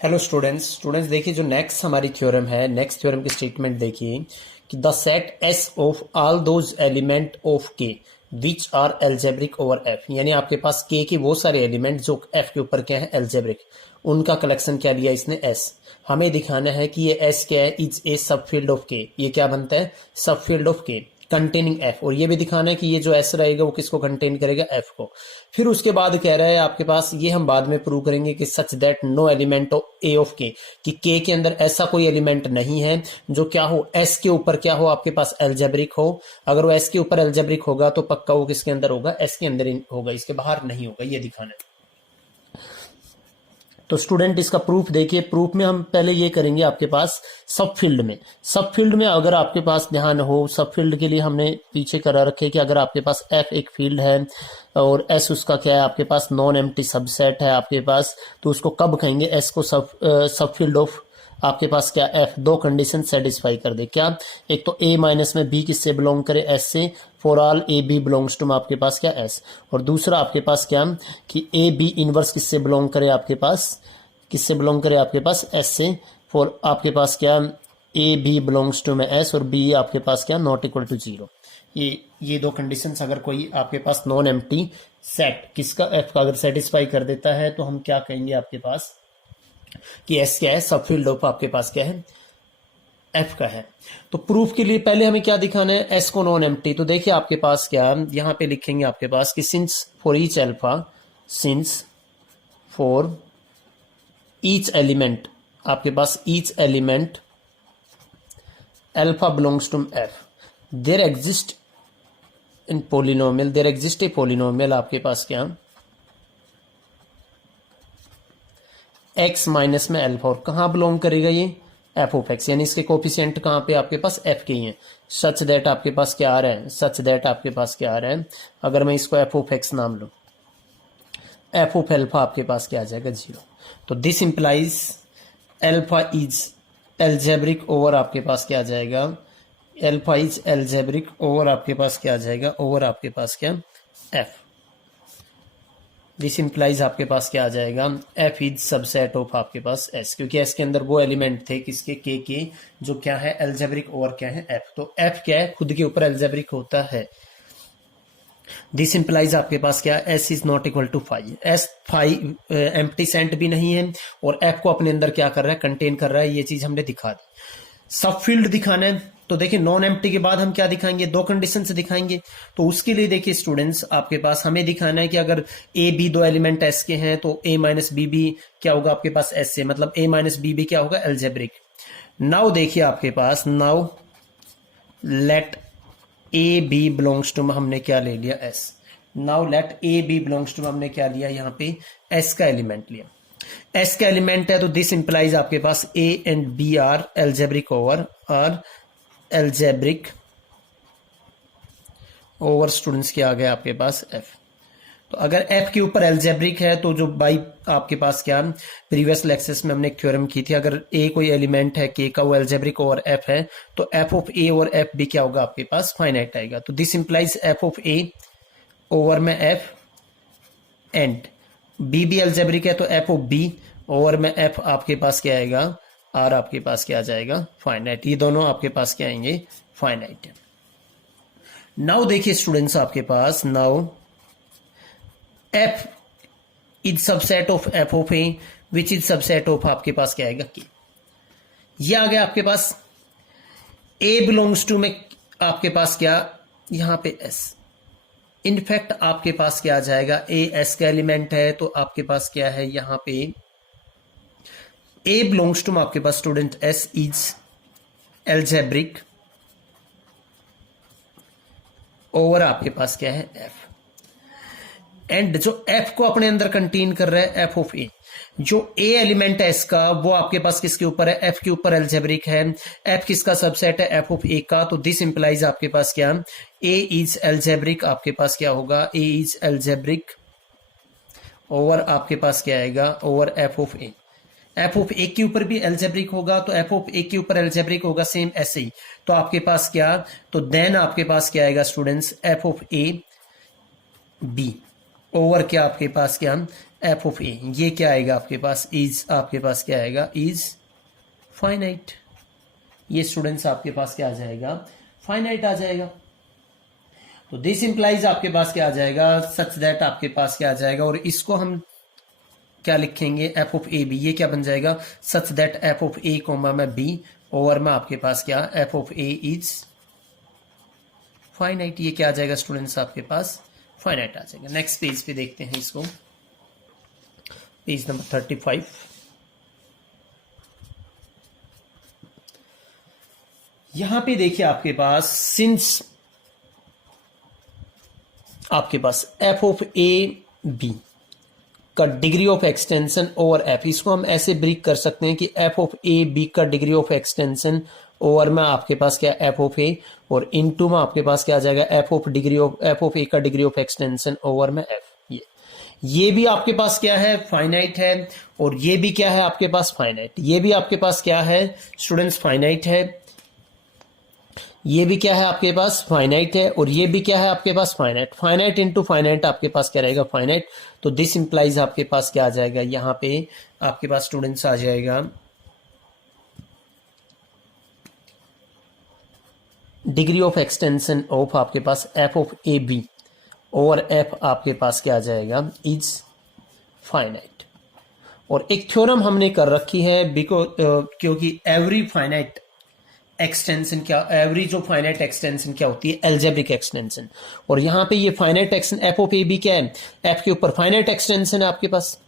Hello students देखिए जो next हमारी थ्योरम है, नेक्स्ट थ्योरम की स्टेटमेंट देखिए कि the set S of all those element of K which are algebraic over F, यानी आपके पास के के वो सारे एलिमेंट जो एफ के ऊपर क्या है एल्जेब्रिक, उनका कलेक्शन क्या लिया इसने एस। हमें दिखाना है कि ये एस क्या है, इज ए सब फील्ड ऑफ के, ये क्या बनता है सब field of K containing F, और ये भी दिखाना है कि ये जो एस रहेगा वो किसको कंटेन करेगा एफ को। फिर उसके बाद कह रहा है आपके पास, ये हम बाद में प्रूव करेंगे कि such that no element of A of K, कि के के अंदर ऐसा कोई एलिमेंट नहीं है जो क्या हो एस के ऊपर क्या हो आपके पास एल्जेब्रिक हो। अगर वो एस के ऊपर एल्जेब्रिक होगा तो पक्का वो किसके अंदर होगा एस के अंदर होगा, इसके बाहर नहीं होगा, ये दिखाना है। तो स्टूडेंट इसका प्रूफ देखिए, प्रूफ में हम पहले ये करेंगे आपके पास सब फील्ड में। सब फील्ड में अगर आपके पास ध्यान हो, सब फील्ड के लिए हमने पीछे करा रखे कि अगर आपके पास एफ एक फील्ड है और एस उसका क्या है आपके पास नॉन एम्प्टी सबसेट है आपके पास, तो उसको कब कहेंगे एस को सब फील्ड ऑफ आपके पास क्या एफ दो कंडीशन सेटिस्फाई कर दे। क्या, एक तो ए माइनस में बी किससे बिलोंग करे एस से, for all A B belongs to आपके पास क्या एस, और दूसरा आपके पास क्या कि ए बी इनवर्स किससे बिलोंग करे आपके पास, किससे बिलोंग करे आपके पास एस से, फॉर आपके पास क्या ए बी बिलोंग्स टू में एस और बी आपके पास क्या नॉट इक्वल टू जीरो। ये दो कंडीशंस अगर कोई आपके पास नॉन एम्प्टी सेट किसका एफ का अगर सेटिस्फाई कर देता है तो हम क्या कहेंगे आपके पास कि एस क्या है सब फील्ड ऑफ आपके पास क्या है एफ का है। तो प्रूफ के लिए पहले हमें क्या दिखाना है एस को नॉन एम्प्टी। तो देखिए आपके पास क्या यहां पे लिखेंगे आपके पास कि since for each alpha, since for each element आपके पास each element alpha belongs to F, there exist in polynomial, there exist a polynomial आपके पास क्या एक्स माइनस में अल्फा, और कहां बिलोंग करेगा ये एफ ऑफ एक्स, यानी इसके कोफिशिएंट कहां पे आपके पास एफ के ही हैं। सच दैट आपके पास क्या आ रहा है, सच दैट आपके पास क्या आ रहा है, अगर मैं इसको एफ ऑफ एक्स नाम लूं, एफ ऑफ एल्फा आपके पास क्या आ जाएगा जीरो। तो this implies alpha is algebraic over आपके पास क्या आ जाएगा, एल्फा इज एल्जेब्रिक ओवर आपके पास क्या आ जाएगा, ओवर आपके पास क्या एफ। दिस इंप्लाइज आपके पास क्या आ जाएगा एफ इज सबसेट ऑफ आपके पास एस, क्योंकि एस के अंदर वो एलिमेंट थे किसके के जो क्या है एल्जेब्रिक ओवर क्या है एफ। तो एफ क्या है खुद के ऊपर एल्जेब्रिक होता है। दिस इंप्लाइज आपके पास क्या S is not equal to phi, S phi empty set भी नहीं है और एफ को अपने अंदर क्या कर रहा है कंटेन कर रहा है, ये चीज हमने दिखा दी। सब फील्ड दिखाना है तो देखिए नॉन एम्प्टी के बाद हम क्या दिखाएंगे दो कंडीशन से दिखाएंगे। तो उसके लिए देखिए स्टूडेंट्स आपके पास हमें दिखाना है कि अगर ए बी दो एलिमेंट एस के हैं तो ए माइनस बी बी क्या होगा आपके पास एस से, मतलब ए माइनस बी बी क्या होगा एल्जेब्रिक। नाउ देखिए आपके पास now let A B belongs to हमने क्या ले लिया S, now let A B belongs to हमने क्या लिया यहाँ पे एस का एलिमेंट लिया, एस का एलिमेंट है तो दिस इंप्लाइज आपके पास A and B are algebraic over R algebraic over students क्या आ गया आपके पास एफ। तो अगर एफ के ऊपर एल्जेब्रिक है तो जो बाई आपके पास क्या प्रीवियस लेक्चर्स में हमने एक थ्योरम की थी, अगर ए कोई एलिमेंट है के का वो एल्जेब्रिक ओवर एफ है तो एफ ऑफ ए और एफ बी क्या होगा आपके पास फाइनाइट आएगा। तो this implies F of A over में F and B B algebraic है तो एफ ऑफ बी ओवर में एफ आपके पास क्या आएगा आर आपके पास क्या आ जाएगा फाइनाइट, ये दोनों आपके पास क्या आएंगे फाइनाइट। नाउ देखिए स्टूडेंट्स आपके पास now F is subset of F of A which is subset of आपके पास क्या आएगा के, ये आ गया आपके पास ए बिलोंग्स टू में आपके पास क्या यहां पे एस, इनफैक्ट आपके पास क्या आ जाएगा ए एस का एलिमेंट है तो आपके पास क्या है यहां पे ए बिलोंग्स टू आपके पास student S is algebraic over आपके पास क्या है एफ, एंड जो एफ को अपने अंदर कंटेन कर रहा है एफ ऑफ ए, जो ए एलिमेंट है इसका वो आपके पास किसके ऊपर है एफ के ऊपर एल्जेब्रिक है, एफ किसका सबसेट है एफ ऑफ ए का, तो दिस इंप्लाइज आपके पास क्या ए इज एल्जेब्रिक आपके पास क्या होगा ए इज एल्जेब्रिक ओवर आपके पास क्या आएगा over F of A, F of A के ऊपर भी एल्जेब्रिक होगा तो एफ ऑफ ए के ऊपर एल्जेब्रिक होगा सेम ऐसे ही, तो आपके पास क्या तो देन आपके पास क्या आएगा students F of A B over क्या आपके पास क्या एफ ऑफ ए, ये क्या आएगा आपके पास, इज आपके पास क्या आएगा, इज फाइनाइट। ये स्टूडेंट्स आपके पास क्या आ जाएगा, फाइनाइट आ जाएगा। तो दिस इंप्लाइज आपके पास क्या आ जाएगा, सच दैट आपके पास क्या आ जाएगा, और इसको हम क्या लिखेंगे, एफ ऑफ ए बी, ये क्या बन जाएगा, such that F of A comma में बी ओवर में आपके पास क्या, F of A is finite. ये क्या आ जाएगा स्टूडेंट्स आपके पास, फाइनाइट आ जाएगा। नेक्स्ट पेज पे देखते हैं इसको, पेज नंबर 35। यहां पे देखिए आपके पास सिंस आपके पास एफ ऑफ ए बी का degree of extension over F, इसको हम ऐसे ब्रेक कर सकते हैं कि एफ ऑफ ए बी का डिग्री ऑफ एक्सटेंशन ओवर में आपके पास क्या, एफ ऑफ ए, और इनटू में आपके पास क्या आ जाएगा, एफ ऑफ ए का डिग्री ऑफ एक्सटेंशन ओवर में एफ। ये भी आपके पास क्या है, फाइनाइट है, और ये भी क्या है आपके पास, फाइनाइट। ये भी आपके पास क्या है स्टूडेंट्स, फाइनाइट है। ये भी क्या है आपके पास, फाइनाइट है, और ये भी क्या है आपके पास, फाइनाइट। फाइनाइट इंटू फाइनाइट आपके पास क्या रहेगा, फाइनाइट। तो दिस इंप्लाइज आपके पास क्या आ जाएगा, यहां पे आपके पास स्टूडेंट्स आ जाएगा डिग्री ऑफ एक्सटेंशन ऑफ आपके पास एफ ऑफ ए बी और एफ आपके पास क्या आ जाएगा, इज फाइनाइट। और एक थ्योरम हमने कर रखी है क्योंकि एवरी फाइनाइट एक्सटेंशन क्या, एवरी जो फाइनाइट एक्सटेंशन क्या होती है, एल्जेब्रिक एक्सटेंशन। और यहां पे ये finite extension F of A B क्या है, एफ के ऊपर फाइनाइट एक्सटेंशन है आपके पास,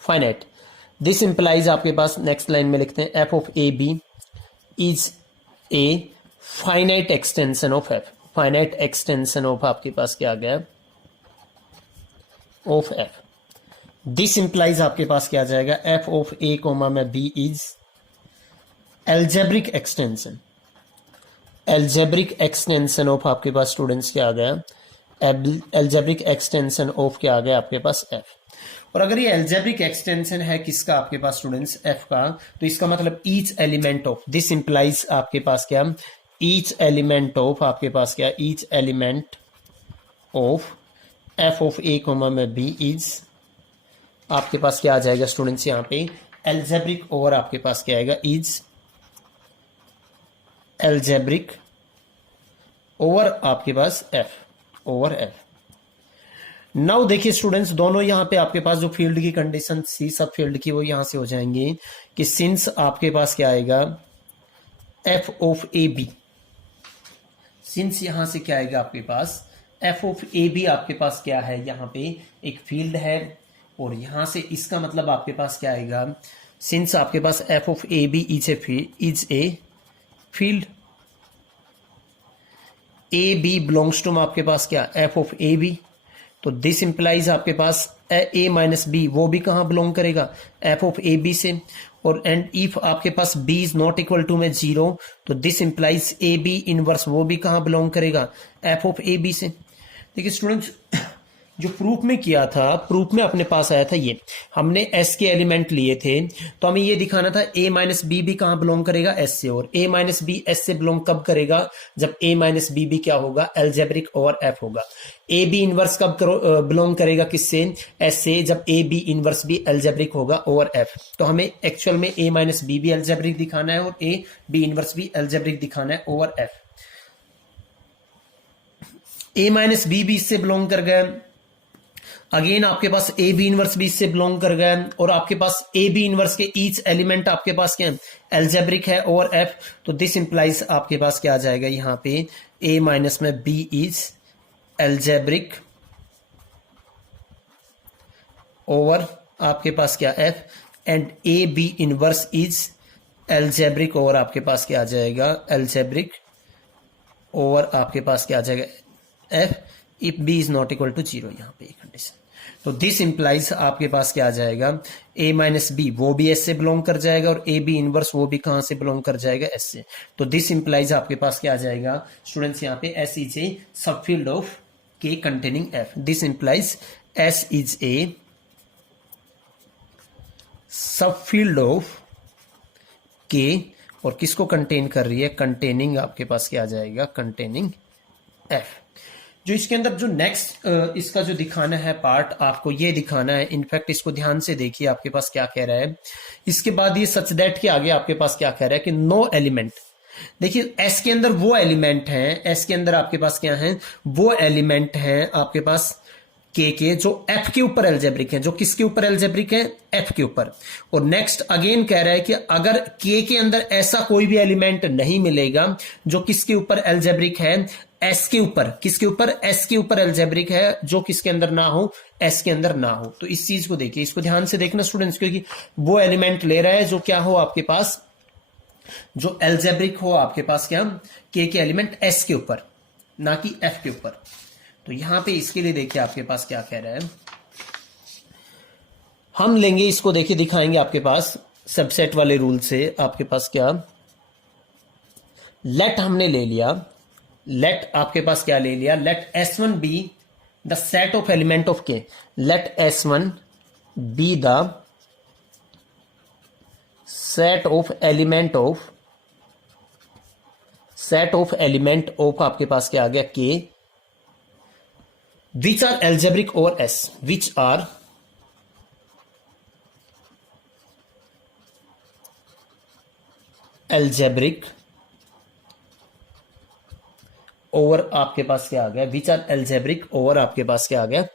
फाइनाइट। दिस इंप्लाइज आपके पास नेक्स्ट लाइन में लिखते हैं F of A B is a finite extension of F, finite extension of आपके पास क्या आ गया, ऑफ एफ। दिस इंप्लाइज आपके पास क्या आ जाएगा, एफ ऑफ ए कोमा में B is algebraic extension, algebraic extension of आपके पास स्टूडेंट्स क्या आ गया, एल्जेब्रिक एक्सटेंशन ऑफ क्या आ गया आपके पास, एफ। और अगर ये एल्जेब्रिक एक्सटेंशन है किसका आपके पास स्टूडेंट्स, एफ का, तो इसका मतलब each element of, this implies आपके पास क्या, ईच एलिमेंट ऑफ आपके पास क्या, each element of F of A comma में बी इज आपके पास क्या आ जाएगा स्टूडेंट्स, यहां पे एल्जेब्रिक ओवर आपके पास क्या आएगा, इज एल्जेब्रिक ओवर आपके पास एफ, ओवर एफ। नाउ देखिए स्टूडेंट्स, दोनों यहां पे आपके पास जो फील्ड की कंडीशन थी सब फील्ड की वो यहां से हो जाएंगे कि सिंस आपके पास क्या आएगा, F of A B, since यहां से क्या आएगा आपके पास, एफ ऑफ ए बी आपके पास क्या है, यहां पे एक फील्ड है, और यहां से इसका मतलब आपके पास क्या आएगा, सिंस आपके पास F of A B is a field, A B belongs to आपके पास क्या, एफ ऑफ ए बी। तो दिस इंप्लाइज आपके पास ए माइनस बी, वो भी कहां बिलोंग करेगा, एफ ऑफ ए बी से। और एंड इफ आपके पास B is not equal to में 0, तो this implies A B inverse, वो भी कहां बिलोंग करेगा, एफ ऑफ ए बी से। देखिए स्टूडेंट्स, जो प्रूफ में किया था, प्रूफ में अपने पास आया था ये, हमने एस के एलिमेंट लिए थे, तो हमें ये दिखाना था ए माइनस बी भी कहां बिलोंग करेगा, एस से। और ए माइनस बी एस से बिलोंग कब करेगा, जब ए माइनस बी भी क्या होगा, एल्जेब्रिक ओवर एफ होगा। ए बी इनवर्स कब बिलोंग करेगा किससे, एस से, जब ए बी इनवर्स भी एल्जेब्रिक होगा ओवर एफ। तो हमें एक्चुअल में ए माइनस बी भी एल्जेब्रिक दिखाना है और ए बी इनवर्स भी एल्जेब्रिक दिखाना है ओवर एफ। ए माइनस बी भी इससे बिलोंग कर गया, अगेन आपके पास ए बी इनवर्स भी इससे बिलोंग कर गया, और आपके पास ए बी इनवर्स के ईच एलिमेंट आपके पास क्या है, एल्जेब्रिक है ओवर एफ। तो दिस इंप्लाइज आपके पास क्या आ जाएगा, यहां पे ए माइनस में बी इज एल्जेब्रिक ओवर आपके पास क्या, F, and A B inverse is algebraic over आपके पास क्या आ जाएगा, एल्जेब्रिक ओवर आपके पास क्या आ जाएगा, F, if B is not equal to 0, यहां पे कंडीशन। तो दिस इंप्लाइज आपके पास क्या आ जाएगा, ए माइनस बी वो भी एस से बिलोंग कर जाएगा, और ए बी इनवर्स वो भी कहां से बिलोंग कर जाएगा, एस से। तो दिस इंप्लाइज आपके पास क्या आ जाएगा स्टूडेंट्स, यहां पे S is a subfield of K containing F. This implies S is a subfield of K, और किसको कंटेन कर रही है, कंटेनिंग आपके पास क्या आ जाएगा, कंटेनिंग एफ। जो इसके अंदर जो नेक्स्ट इसका जो दिखाना है पार्ट, आपको ये दिखाना है। इनफैक्ट इसको ध्यान से देखिए आपके पास क्या कह रहा है। इसके बाद ये सच दैट के आगे आपके पास क्या कह रहा है कि नो एलिमेंट। देखिए एस के अंदर वो एलिमेंट हैं, एस के अंदर आपके पास क्या है, वो एलिमेंट हैं आपके पास के जो एफ के ऊपर एल्जेब्रिक है। जो किसके ऊपर एल्जेब्रिक है, एफ के ऊपर। और नेक्स्ट अगेन कह रहा है कि अगर के अंदर ऐसा कोई भी एलिमेंट नहीं मिलेगा जो किसके ऊपर एल्जेब्रिक है, एस के ऊपर। किसके ऊपर, एस के ऊपर एल्जेब्रिक है, जो किसके अंदर ना हो, एस के अंदर ना हो। तो इस चीज को देखिए, इसको ध्यान से देखना स्टूडेंट्स, क्योंकि वो एलिमेंट ले रहा है जो क्या हो आपके पास, जो एल्जेब्रिक हो आपके पास क्या, के एलिमेंट एस के ऊपर, ना कि एफ के ऊपर। तो यहां पे इसके लिए देखिए आपके पास क्या कह रहा है, हम लेंगे इसको, देखिए दिखाएंगे आपके पास सबसेट वाले रूल से। आपके पास क्या, लेट हमने ले लिया, लेट आपके पास क्या ले लिया, let S1 be the set of element of K. Let S1 be the set of element of, set of element of आपके पास क्या आ गया, के, which are algebraic over S, which are algebraic over आपके पास क्या आ गया, which are algebraic over आपके पास क्या आ गया,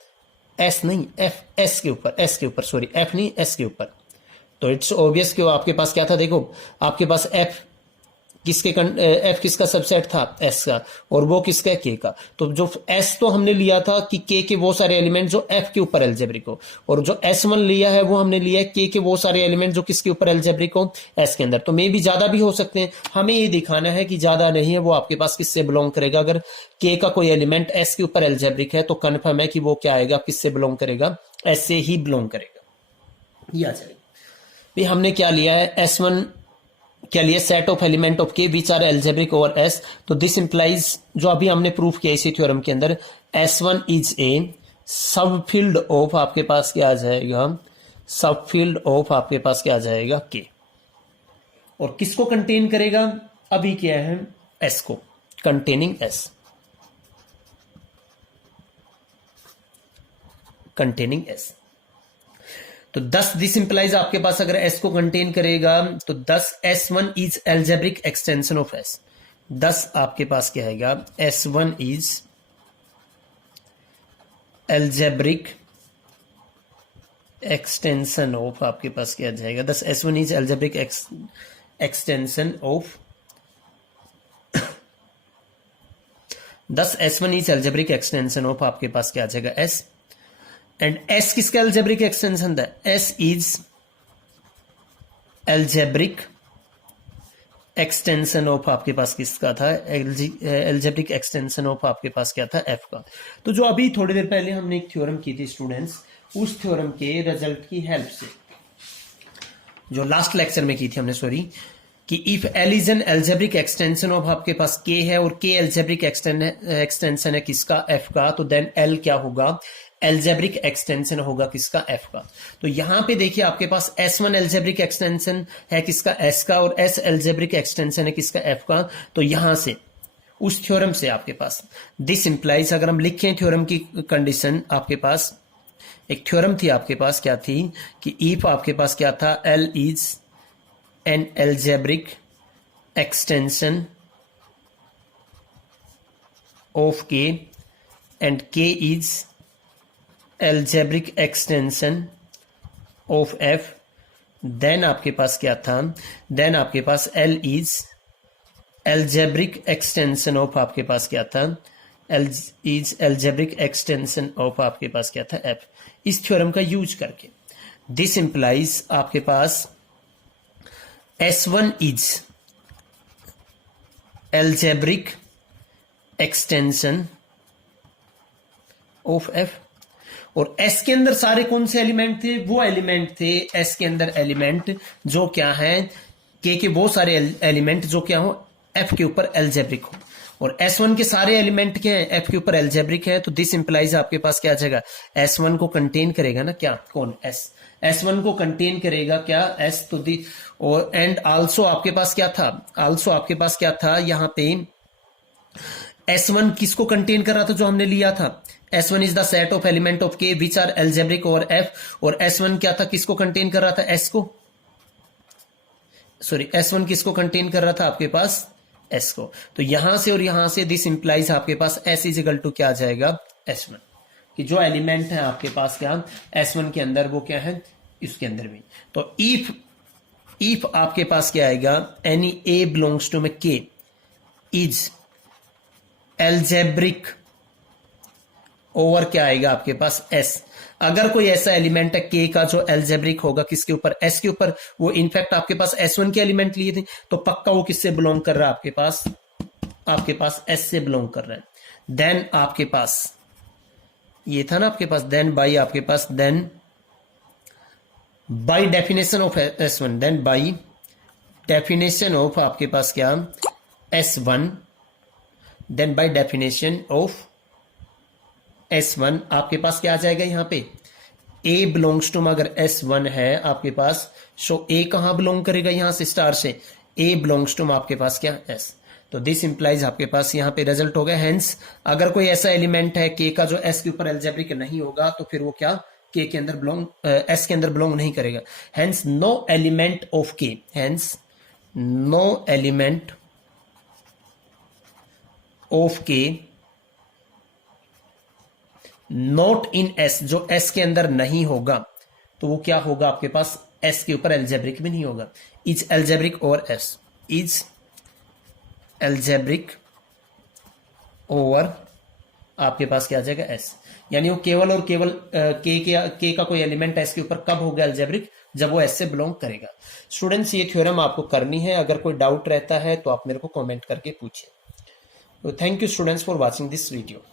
S नहीं, F, S के ऊपर, S के ऊपर, सॉरी F नहीं, S के ऊपर। तो इट्स ऑब्वियस कि आपके पास क्या था, देखो आपके पास F किसके, एफ किसका सबसेट था, एस का, और वो किसका, के का। तो जो एस तो हमने लिया था कि के वो सारे एलिमेंट जो एफ के ऊपर एल्जेब्रिक हो, और जो S1 लिया है वो हमने लिया है के वो सारे एलिमेंट जो किसके ऊपर एल्जेब्रिक हो, एस के अंदर। तो मे भी ज्यादा भी हो सकते हैं, हमें ये दिखाना है कि ज्यादा नहीं है, वो आपके पास किससे बिलोंग करेगा। अगर के का कोई एलिमेंट एस के ऊपर एल्जेब्रिक है तो कन्फर्म है कि वो क्या आएगा, किससे बिलोंग करेगा, एस से ही बिलोंग करेगा। ये आ जाएगा। हमने क्या लिया है, S1 क्या लिया, set of element of K which are algebraic over S. तो दिस इंप्लाइज, जो अभी हमने प्रूफ किया इसी थ्योरम के अंदर, S1 इज ए सब फील्ड ऑफ आपके पास क्या आ जाएगा, सब फील्ड ऑफ आपके पास क्या आ जाएगा, के। और किसको कंटेन करेगा, अभी क्या है, एस को, कंटेनिंग एस, कंटेनिंग एस। तो 10 दिस इंप्लाइज आपके पास अगर S को कंटेन करेगा तो 10 S1 is algebraic extension of S। 10 आपके पास क्या आएगा, S1 is algebraic extension of आपके पास क्या जाएगा, 10 S1 is algebraic extension of 10 S1 is algebraic extension of आपके पास क्या आ जाएगा, S। एंड S किसका एल्जेब्रिक एक्सटेंशन था, S is algebraic extension of आपके पास किसका था, एल्जेब्रिक एक्सटेंशन ऑफ आपके पास क्या था, F का। तो जो अभी थोड़ी देर पहले हमने एक थ्योरम की थी स्टूडेंट्स, उस थ्योरम के रिजल्ट की हेल्प से, जो लास्ट लेक्चर में की थी हमने, सॉरी, कि if L is an algebraic extension of आपके पास K है और K एल्जेब्रिक एक्सटेंशन है किसका, F का, तो देन L क्या होगा, एल्जेब्रिक एक्सटेंशन होगा किसका, F का। तो यहां पे देखिए आपके पास S1 एल्जेब्रिक एक्सटेंशन है किसका, S का, और S एल्जेब्रिक एक्सटेंशन है किसका, F का। तो यहां से उस थ्योरम से आपके पास दिस इंप्लाइज, अगर हम लिखें थ्योरम की कंडीशन, आपके पास एक थ्योरम थी आपके पास, क्या थी, कि इफ आपके पास क्या था, L is an algebraic extension of K and K is algebraic extension of F, then आपके पास क्या था, देन आपके पास L is algebraic extension of आपके पास क्या था, L is algebraic extension of आपके पास क्या था, F। इस थ्योरम का यूज करके दिस इंप्लाइज आपके पास S1 is algebraic extension of F। और S के अंदर सारे कौन से एलिमेंट थे, वो एलिमेंट थे S के अंदर एलिमेंट जो क्या है, के वो सारे एलिमेंट जो क्या हो, F के ऊपर एल्जेब्रिक हो। और S1 के सारे एलिमेंट क्या है, F के ऊपर एल्जेब्रिक है। तो दिस इंप्लाइज आपके पास क्या आ जाएगा, S1 को कंटेन करेगा ना, क्या, कौन, S, S1 को कंटेन करेगा क्या, S। तो दी, और एंड आल्सो आपके पास क्या था, आल्सो आपके पास क्या था यहाँ पे, S1 किसको कंटेन कर रहा था जो हमने लिया था, S1 is the set of element of K which are algebraic over F, और S1 क्या था, किसको कंटेन कर रहा था, S को, सॉरी S1 किसको कंटेन कर रहा था आपके पास, S को। तो यहां से और यहां से दिस इंप्लाइज आपके पास S इज इक्वल टू क्या आ जाएगा, S1, कि जो एलिमेंट है आपके पास क्या S1 के अंदर वो क्या है इसके अंदर भी। तो इफ आपके पास क्या आएगा, एनी A बिलोंग्स टू में K इज एल्जेब्रिक ओवर क्या आएगा आपके पास S, अगर कोई ऐसा एलिमेंट है K का जो एल्जेब्रिक होगा किसके ऊपर, S के ऊपर, वो इनफैक्ट आपके पास S1 के एलिमेंट लिए थे, तो पक्का वो किससे बिलोंग कर रहा है आपके पास S से बिलोंग कर रहा है। देन आपके पास ये था ना आपके पास, देन बाई आपके पास, then by definition of S1, then by definition of आपके पास क्या S1, then by definition of S1 आपके पास क्या आ जाएगा यहां पे, A बिलोंग्स टू में अगर S1 है आपके पास, सो A कहां बिलोंग करेगा, यहां से स्टार से A बिलोंग्स टू में आपके पास क्या S। तो दिस इंप्लाइज आपके पास यहां पे रिजल्ट हो गया। हेंस अगर कोई ऐसा एलिमेंट है K का जो S के ऊपर एल्जेब्रिक नहीं होगा, तो फिर वो क्या K के अंदर बिलोंग, S के अंदर बिलोंग नहीं करेगा। Hence no element of K, hence no element of K not in S, जो S के अंदर नहीं होगा तो वो क्या होगा आपके पास, S के ऊपर एल्जेब्रिक भी नहीं होगा। Is algebraic over S, is algebraic over आपके पास क्या आ जाएगा S, यानी वो केवल और केवल K का कोई एलिमेंट S के ऊपर कब होगा एल्जेब्रिक, जब वो S से बिलोंग करेगा। स्टूडेंट्स ये थ्योरम आपको करनी है, अगर कोई डाउट रहता है तो आप मेरे को कमेंट करके पूछिए। Thank you students for watching this video.